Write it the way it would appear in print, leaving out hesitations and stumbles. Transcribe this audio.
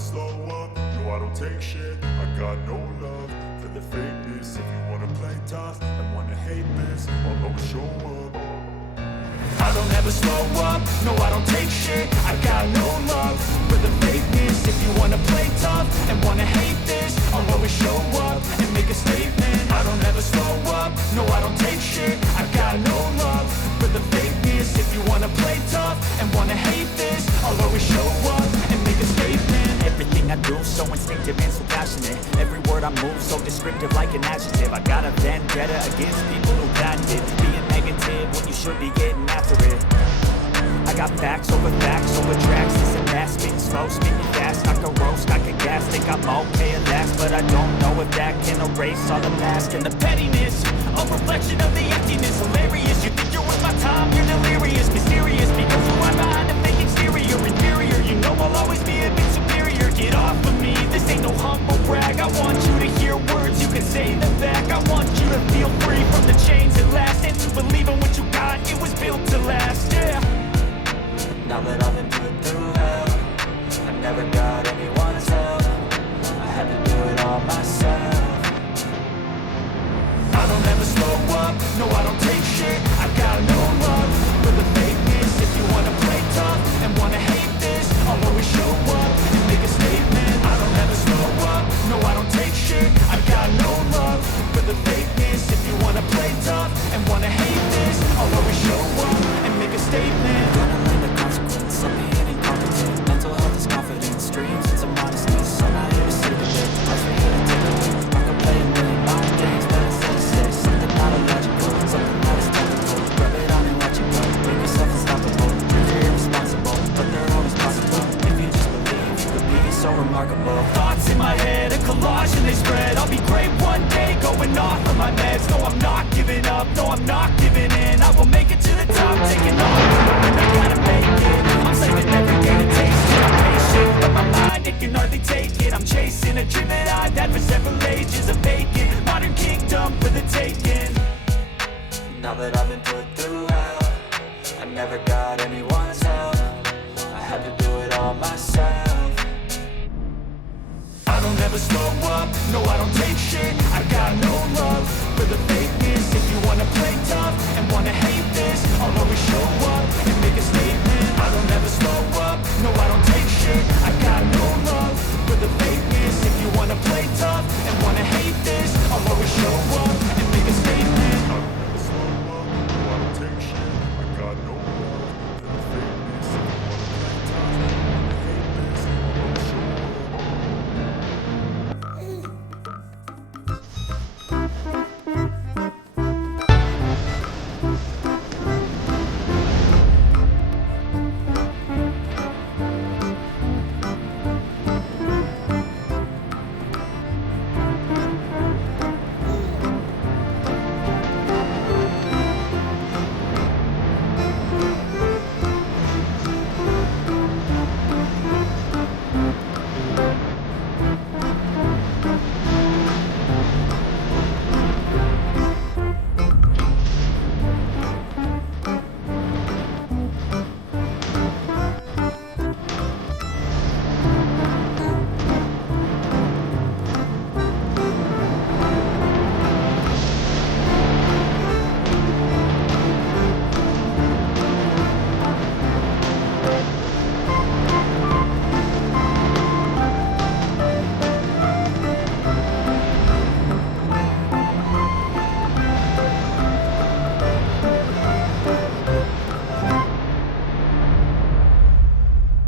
slow up, no I don't take shit. I got no love for the fakeness. If you wanna play tough and wanna hate this, I'll always show up. I don't ever slow up, no I don't take shit. I got no love for the fakeness. If you wanna play tough and wanna hate this, I'll always show up and make a statement. I don't ever slow up, no I don't take shit. I got no love for the fakeness. If you wanna play tough and wanna hate this, I'll always show up and make a statement. Everything I do so instinctive and so passionate. Every word I move so descriptive like an adjective. I got a vendetta against people who patented being negative when you should be getting after it. I got facts over tracks. This and that, spitting slow, spitting fast. I can roast, I can gas, think I'm okay at last, but I don't know if that can erase all the mask and the pettiness. A reflection of the emptiness, hilarious. You think you're worth my time, you're delirious, mysterious, because who I'm behind a fake exterior, inferior. You know I'll always be a bit superior. Get off of me, this ain't no humble brag. I want you to hear words, you can say them back. I want you to feel free from the chains at last, and to believe in what you got, it was built to last, yeah. Now that I've been put through hell, I never got anyone's help. I had to do it all myself. I don't ever slow up, no I don't take shit. I got no love for the fakeness. If you wanna play tough and wanna hate this, I'll always show up and make a statement. I don't ever slow up, no I don't take shit. I got no love for the fakeness. If you wanna play tough and wanna hate this, I'll always show up and make a statement. Gonna learn the consequence of being incompetent. Mental health is confidence, dreams and some modestness. I'm not here to see the bit, that's for you to take a look. I can play a million mind games, but instead of say something not illogical, something that is technical. Rub it on and let you go. Make yourself unstoppable. You're irresponsible, but they're always possible. If you just believe, you could be so remarkable. Thoughts in my head, a collage and they spread. I'll be great one day, going off of my meds. No, I'm not giving up, no, I'm not giving in. I will make it to the top, taking off. And I gotta make it. I'm saving every day to taste it. I'm patient, but my mind, it can hardly take it. I'm chasing a dream that I've had for several ages. A vacant, modern kingdom for the taking. Now that I've been put through hell, I never got anyone's help. I had to do it all myself. I don't ever slow up, no I don't take shit. I got no love for the